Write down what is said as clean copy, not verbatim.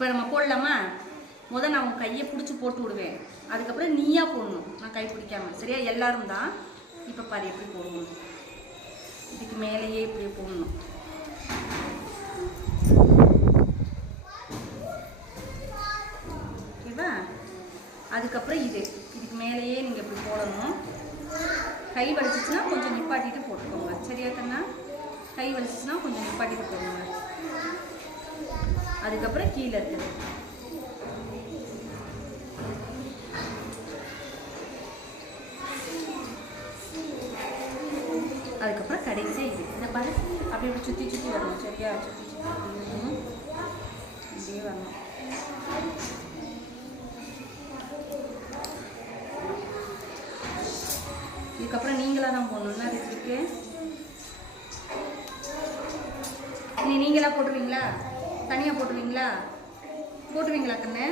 இப்போ நம்ம போடலாமா? முதல் நான் உன் கையை பிடிச்சி போட்டு விடுவேன், அதுக்கப்புறம் நீயா போடணும், நான் கை பிடிக்காம. சரியா? எல்லாரும் தான். இப்போ பாரு எப்படி போடணும். இதுக்கு மேலேயே இப்படியே போடணும். ஓகேவா? அதுக்கப்புறம் இதுக்கு மேலேயே நீங்கள் இப்படி போடணும். கை வலிச்சிச்சுன்னா கொஞ்சம் நிப்பாட்டிட்டு போட்டுக்கோங்க. சரியா கண்ணா? கை வலிச்சிச்சுன்னா கொஞ்சம் நிப்பாட்டிட்டு போடுங்க. அதுக்கப்புறம் கீழே இருக்குது. அதுக்கப்புறம் கடைசியாக இந்த பாரு அப்படி இப்படி சுற்றி சுற்றி வரணும். சரியா? சுற்றி சுற்றி வரணும். இப்படியே வரணும். இதுக்கப்புறம் நீங்களாக தான் போடணும்னா இருக்கு. நீங்களா போட்டுருவீங்களா? தனியாக போட்டுருவீங்களா கண்ணு?